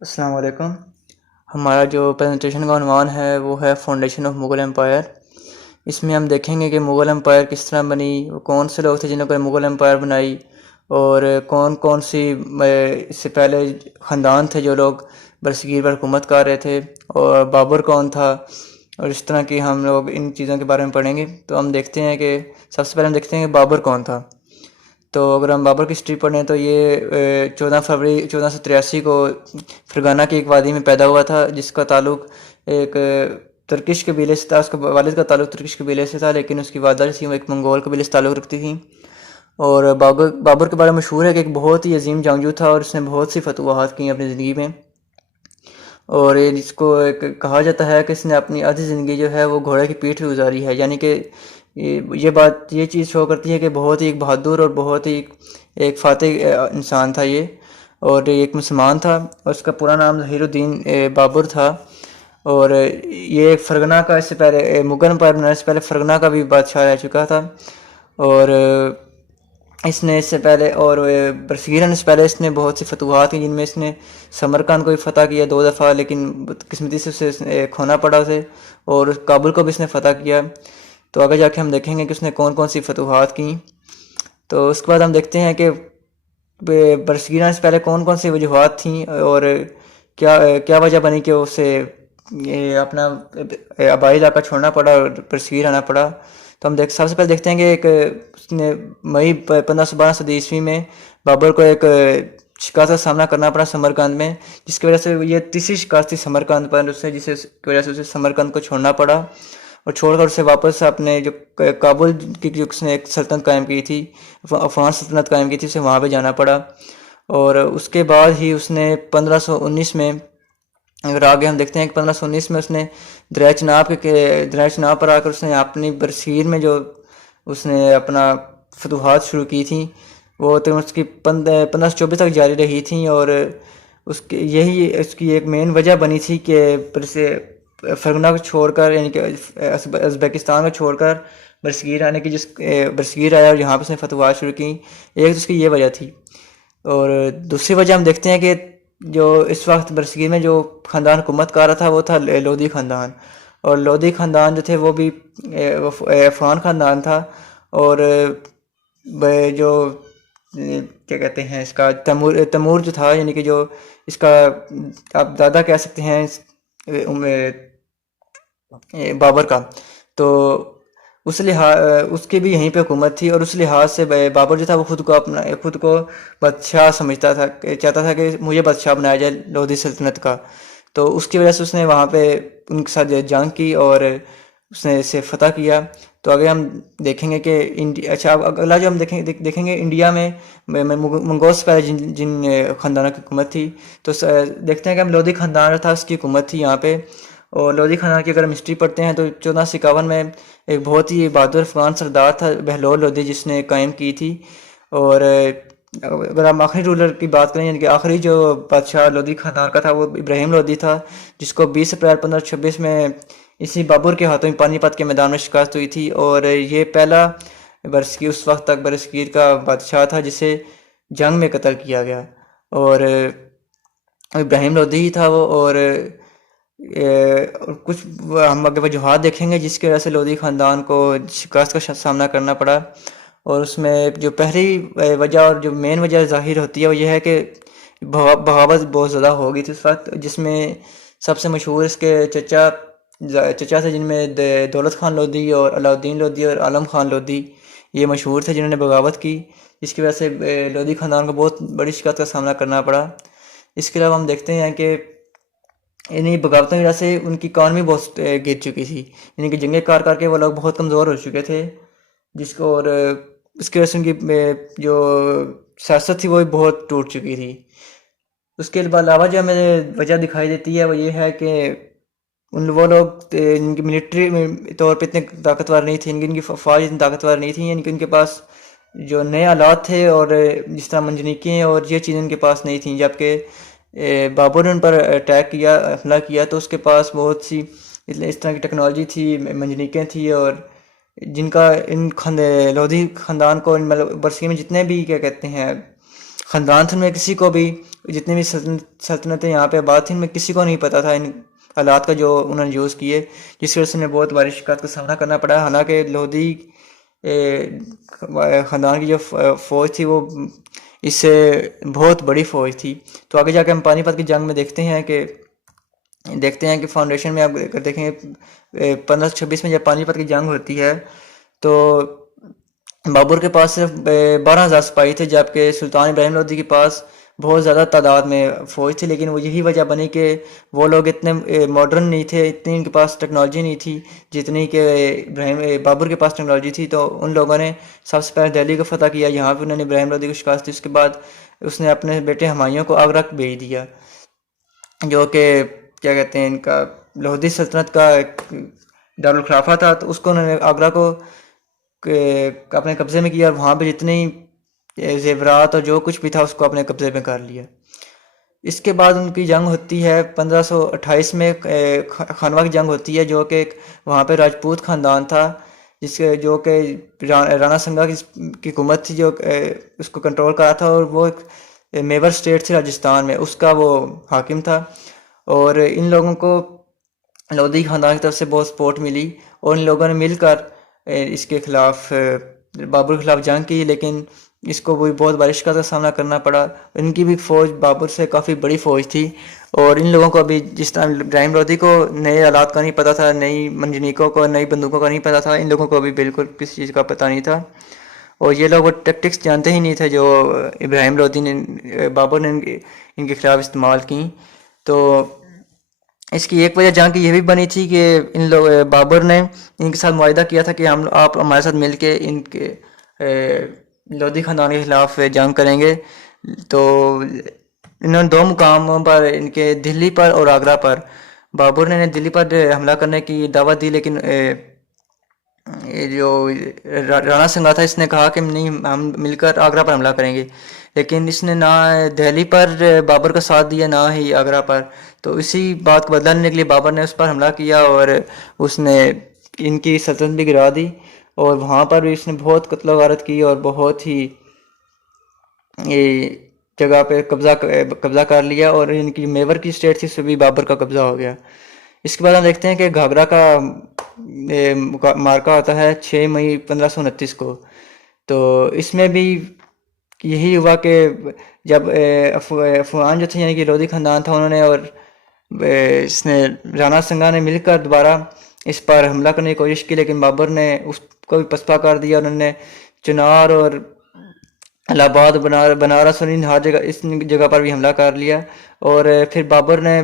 السلام علیکم۔ ہمارا جو پریزنٹیشن کا عنوان ہے وہ ہے فاؤنڈیشن آف مغل امپائر۔ اس میں ہم دیکھیں گے کہ مغل امپائر کس طرح بنی، وہ کون سے لوگ تھے جنہوں نے مغل امپائر بنائی، اور کون کون سی اس سے پہلے خاندان تھے جو لوگ برصغیر پر حکومت کر رہے تھے، اور بابر کون تھا، اور اس طرح کی ہم لوگ ان چیزوں کے بارے میں پڑھیں گے۔ تو ہم دیکھتے ہیں کہ سب سے پہلے ہم دیکھتے ہیں کہ بابر کون تھا۔ تو اگر ہم بابر کی ہسٹری پڑھیں تو یہ 14 فروری 1483 کو فرغانہ کی ایک وادی میں پیدا ہوا تھا، جس کا تعلق ایک ترکش قبیلے سے تھا۔ اس کے والد کا تعلق ترکش قبیلے سے تھا، لیکن اس کی والدہ تھی وہ ایک منگول قبیلے سے تعلق رکھتی تھیں۔ اور بابر کے بارے میں مشہور ہے کہ ایک بہت ہی عظیم جنگجو تھا، اور اس نے بہت سی فتوحات کی اپنی زندگی میں، اور یہ جس کو ایک کہا جاتا ہے کہ اس نے اپنی آدھی زندگی جو ہے وہ گھوڑے کی پیٹھ پہ گزاری ہے، یعنی کہ یہ چیز شو کرتی ہے کہ بہت ہی ایک بہادر اور بہت ہی ایک فاتح انسان تھا یہ، اور ایک مسلمان تھا، اور اس کا پورا نام ظہیر الدین بابر تھا۔ اور یہ ایک فرغنہ کا اس سے پہلے مغل امپائر بنانے سے پہلے فرغنہ کا بھی بادشاہ رہ چکا تھا، اور اس نے اس سے پہلے اور برصغیر آنے سے پہلے اس نے بہت سی فتوحات کی، جن میں اس نے سمرقند کو بھی فتح کیا 2 دفعہ، لیکن قسمتی سے اسے کھونا پڑا اسے، اور کابل کو بھی اس نے فتح کیا۔ تو آگے جا کے ہم دیکھیں گے کہ اس نے کون کون سی فتوحات کی۔ تو اس کے بعد ہم دیکھتے ہیں کہ برصغیر آنے سے پہلے کون کون سی وجوہات تھیں، اور کیا وجہ بنی کہ اسے اپنا آبائی علاقہ چھوڑنا پڑا اور برصغیر آنا پڑا۔ تو ہم سب سے پہلے دیکھتے ہیں کہ ایک اس نے مئی 1512 میں بابر کو ایک شکست کا سامنا کرنا پڑا سمرقند میں، جس کی وجہ سے یہ تیسری شکست تھی سمرقند پر اسے، جس کی وجہ سے اسے سمرقند کو چھوڑنا پڑا، اور چھوڑ کر اسے واپس اپنے جو کابل کی جو اس نے ایک سلطنت قائم کی تھی، افغان سلطنت قائم کی تھی، اسے وہاں پہ جانا پڑا۔ اور اس کے بعد ہی اس نے 1519 میں، اگر آگے ہم دیکھتے ہیں کہ 1519 میں اس نے دریا چناب پر آ کر اس نے اپنی برصغیر میں جو اس نے اپنا فتوحات شروع کی تھیں، وہ تو اس کی 1524 تک جاری رہی تھیں، اور یہی اس کی ایک مین وجہ بنی تھی کہ فرغنہ کو چھوڑ کر، یعنی کہ ازبکستان کو چھوڑ کر برصغیر آنے کی، برصغیر آیا اور یہاں پہ اس نے فتوحات شروع کی۔ ایک تو اس کی یہ وجہ تھی، اور دوسری وجہ ہم دیکھتے ہیں کہ جو اس وقت برصغیر میں جو خاندان حکومت کر رہا تھا وہ تھا لودھی خاندان، اور لودھی خاندان جو تھے وہ بھی افغان خاندان تھا، اور جو کیا کہتے ہیں اس کا تیمور جو تھا، یعنی کہ جو اس کا آپ دادا کہہ سکتے ہیں بابر کا، تو اس کی بھی یہیں پہ حکومت تھی، اور اس لحاظ سے بابر جو تھا وہ خود کو بادشاہ سمجھتا تھا، چاہتا تھا کہ مجھے بادشاہ بنایا جائے لودھی سلطنت کا۔ تو اس کی وجہ سے اس نے وہاں پہ ان کے ساتھ جنگ کی، اور اس نے اسے فتح کیا۔ تو آگے ہم دیکھیں گے کہ اچھا اگلا جو ہم دیکھیں گے انڈیا میں منگول سے پہلے جن خاندانوں کی حکومت تھی، تو دیکھتے ہیں کہ ہم لودھی خاندان جو تھا اس کی حکومت تھی یہاں پہ۔ اور لودھی خاندان کی اگر ہم ہسٹری پڑھتے ہیں تو 1451 میں ایک بہت ہی بہادر افغان سردار تھا بہلول لودھی، جس نے قائم کی تھی۔ اور اگر ہم آخری رولر کی بات کریں، یعنی کہ آخری جو بادشاہ لودھی خاندان کا تھا وہ ابراہیم لودھی تھا، جس کو 20 اپریل 1526 میں اسی بابر کے ہاتھوں میں پانی پت کے میدان میں شکست ہوئی تھی، اور یہ پہلا اس وقت تک برصغیر کا بادشاہ تھا جسے جنگ میں قتل کیا گیا، اور ابراہیم لودھی ہی تھا وہ۔ اور کچھ ہم اگر وجوہات دیکھیں گے جس کی وجہ سے لودھی خاندان کو شکست کا سامنا کرنا پڑا، اور اس میں جو پہلی وجہ اور جو مین وجہ ظاہر ہوتی ہے وہ یہ ہے کہ بغاوت بہت زیادہ ہو گئی تھی اس وقت، جس میں سب سے مشہور اس کے چچا تھے، جن میں دولت خان لودھی اور علاؤدین لودھی اور عالم خان لودھی یہ مشہور تھے جنہوں نے بغاوت کی، جس کی وجہ سے لودھی خاندان کو بہت بڑی شکست کا سامنا کرنا پڑا۔ اس کے علاوہ ہم دیکھتے ہیں کہ انہیں بغاوتوں کی وجہ سے ان کی اکانومی بہت گر چکی تھی، یعنی کہ جنگیں کر کے وہ لوگ بہت کمزور ہو چکے تھے، جس کو اور اس کی وجہ سے ان کی جو سیاست تھی وہ بھی بہت ٹوٹ چکی تھی۔ اس کے علاوہ جو ہمیں وجہ دکھائی دیتی ہے وہ یہ ہے کہ وہ لوگ ان کی ملٹری طور پہ اتنے طاقتور نہیں تھے، ان کی فوج اتنی طاقتور نہیں تھی، یعنی کہ ان کے پاس جو نئے آلات تھے اور جس طرح منجنیقیں اور یہ چیزیں ان کے پاس نہیں تھیں۔ جبکہ بابر نے ان پر اٹیک کیا، حملہ کیا، تو اس کے پاس بہت سی اس طرح کی ٹیکنالوجی تھی، منجنیقیں تھیں، اور جن کا ان لودھی خاندان کو برصغیر میں جتنے بھی کیا کہتے ہیں خاندان میں کسی کو بھی، جتنی بھی سلطنتیں یہاں پہ آباد تھیں، میں کسی کو نہیں پتہ تھا ان حالات کا جو انہوں نے یوز کیے، جس کی وجہ سے انہیں بہت باری شکایت کا سامنا کرنا پڑا۔ حالانکہ لودھی خاندان کی جو فوج تھی وہ اس سے بہت بڑی فوج تھی۔ تو آگے جا کے ہم پانی پت کی جنگ میں دیکھتے ہیں کہ فاؤنڈیشن میں آپ دیکھیں 1526 میں جب پانی پت کی جنگ ہوتی ہے تو بابر کے پاس صرف 12,000 سپاہی تھے، جبکہ سلطان ابراہیم لودھی کے پاس بہت زیادہ تعداد میں فوج تھی۔ لیکن وہ یہی وجہ بنی کہ وہ لوگ اتنے ماڈرن نہیں تھے، اتنی ان کے پاس ٹیکنالوجی نہیں تھی جتنی کہ بابر کے پاس ٹیکنالوجی تھی۔ تو ان لوگوں نے سب سے پہلے دہلی کو فتح کیا، یہاں پہ انہوں نے ابراہیم لودھی کو شکست دی۔ اس کے بعد اس نے اپنے بیٹے ہمایوں کو آگرہ بھیج دیا، جو کہ کیا کہتے ہیں ان کا لودھی سلطنت کا دارالخلافہ تھا۔ تو اس کو انہوں نے آگرہ کو اپنے قبضے میں کیا، اور وہاں پہ جتنی زیورات اور جو کچھ بھی تھا اس کو اپنے قبضے میں کر لیا۔ اس کے بعد ان کی جنگ ہوتی ہے 1528 میں، خانوا کی جنگ ہوتی ہے، جو کہ وہاں پہ راجپوت خاندان تھا جو کہ رانا سنگا کی حکومت تھی، جو اس کو کنٹرول کر رہا تھا، اور وہ ایک میور اسٹیٹ تھی راجستھان میں، اس کا وہ حاکم تھا۔ اور ان لوگوں کو لودھی خاندان کی طرف سے بہت سپورٹ ملی، اور ان لوگوں نے مل کر اس کے خلاف بابر کے خلاف جنگ کی، لیکن اس کو بھی بہت باری شکست کا سامنا کرنا پڑا۔ ان کی بھی فوج بابر سے کافی بڑی فوج تھی، اور ان لوگوں کو ابھی جس طرح ابراہیم لودھی کو نئے آلات کا نہیں پتہ تھا، نئی منجنیقوں کو، نئی بندوقوں کا نہیں پتہ تھا، ان لوگوں کو ابھی بالکل کسی چیز کا پتہ نہیں تھا، اور یہ لوگ وہ ٹیکٹکس جانتے ہی نہیں تھے جو ابراہیم لودھی نے بابر نے ان کے خلاف استعمال کی۔ تو اس کی ایک وجہ جنگ کی یہ بھی بنی تھی کہ ان لوگ بابر نے ان کے ساتھ معاہدہ کیا تھا کہ آپ ہمارے ساتھ مل کے ان کے لودھی خاندان کے خلاف جنگ کریں گے۔ تو انہوں نے 2 مقاموں پر، ان کے دلی پر اور آگرہ پر، بابر نے دلی پر حملہ کرنے کی دعوت دی، لیکن جو رانا سنگا تھا اس نے کہا کہ نہیں، ہم مل کر آگرہ پر حملہ کریں گے، لیکن اس نے نہ دہلی پر بابر کا ساتھ دیا، نہ ہی آگرہ پر۔ تو اسی بات کو بدلہ لینے کے لیے بابر نے اس پر حملہ کیا، اور اس نے ان کی سلطنت بھی گرا دی، اور وہاں پر بھی اس نے بہت قتل و غارت کی، اور بہت ہی جگہ پہ قبضہ کر لیا، اور ان کی میور کی اسٹیٹ تھی اس پہ بھی بابر کا قبضہ ہو گیا۔ اس کے بعد ہم دیکھتے ہیں کہ گھاگرا کا مارکا ہوتا ہے 6 مئی 1529 کو۔ تو اس میں بھی یہی ہوا کہ جب افغان جو تھے، یعنی کہ لودھی خاندان تھا، انہوں نے اور اس نے رانا سنگا نے مل کر دوبارہ اس پر حملہ کرنے کی کوشش کی، لیکن بابر نے اس کو بھی پسپا کر دیا۔ انہوں نے چنار اور الہ آباد، بنارس اور ہر جگہ، اس جگہ پر بھی حملہ کر لیا، اور پھر بابر نے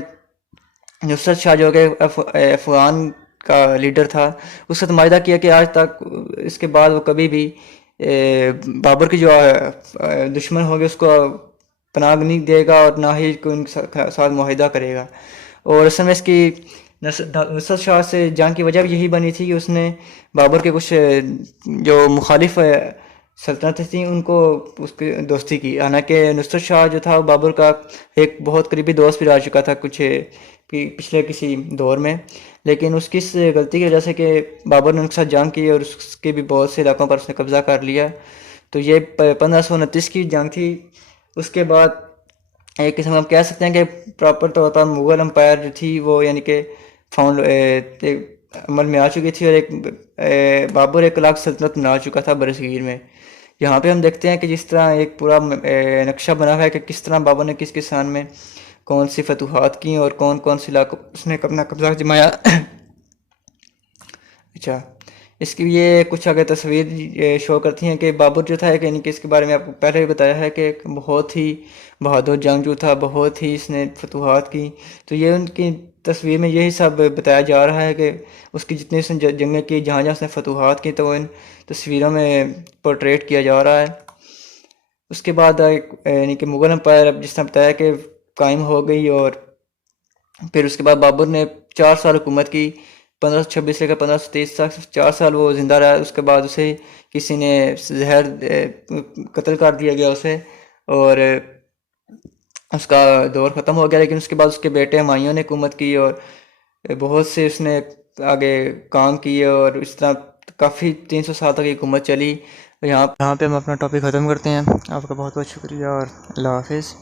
نصرت شاہ جو کہ افغان کا لیڈر تھا، اس سے معاہدہ کیا کہ آج تک اس کے بعد وہ کبھی بھی بابر کی جو دشمن ہوگے اس کو پناہ نہیں دے گا، اور نہ ہی کوئی ان کے ساتھ معاہدہ کرے گا۔ اور اصل میں اس کی نصرت شاہ سے جنگ کی وجہ بھی یہی بنی تھی کہ اس نے بابر کے کچھ جو مخالف سلطنتیں تھیں ان کو اس کی دوستی کی۔ حالانکہ نصرت شاہ جو تھا بابر کا ایک بہت قریبی دوست بھی رہ چکا تھا کچھ پچھلے کسی دور میں، لیکن اس کی اس غلطی کی وجہ سے کہ بابر نے ان کے ساتھ جنگ کی، اور اس کے بھی بہت سے علاقوں پر اس نے قبضہ کر لیا۔ تو یہ 1529 کی جنگ تھی۔ اس کے بعد ایک قسم ہم کہہ سکتے ہیں کہ پراپر طور پر مغل امپائر جو تھی وہ یعنی کہ عمل میں آ چکی تھی، اور ایک بابر ایک الگ سلطنت بنا چکا تھا برصغیر میں۔ یہاں پہ ہم دیکھتے ہیں کہ جس طرح ایک پورا نقشہ بنا ہوا ہے کہ کس طرح بابر نے کس سان میں کون سی فتوحات کی، اور کون کون سی علاقوں اس نے اپنا قبضہ جمایا۔ اچھا، اس کی یہ کچھ اگر تصویر شو کرتی ہیں کہ بابر جو تھا کہ یعنی کہ اس کے بارے میں آپ کو پہلے بھی بتایا ہے کہ ایک بہت ہی بہادر جنگجو تھا، بہت ہی اس نے فتوحات کی۔ تو یہ ان کی تصویر میں یہی سب بتایا جا رہا ہے کہ اس کی جتنی اس نے جنگیں کی، جہاں جہاں اس نے فتوحات کی، تو وہ ان تصویروں میں پورٹریٹ کیا جا رہا ہے۔ اس کے بعد یعنی کہ مغل امپائر اب جس طرح بتایا کہ قائم ہو گئی، اور پھر اس کے بعد بابر نے 4 سال حکومت کی، 1526 لے کر 1530 تک 4 سال وہ زندہ رہا۔ اس کے بعد اسے کسی نے زہر قتل کر دیا گیا اسے، اور اس کا دور ختم ہو گیا۔ لیکن اس کے بعد اس کے بیٹے ہمایوں نے حکومت کی، اور بہت سے اس نے آگے کام کیے، اور اس طرح کافی 300 سال تک حکومت چلی۔ یہاں پہ ہم اپنا ٹاپک ختم کرتے ہیں. آپ کا بہت بہت شکریہ اور اللہ حافظ.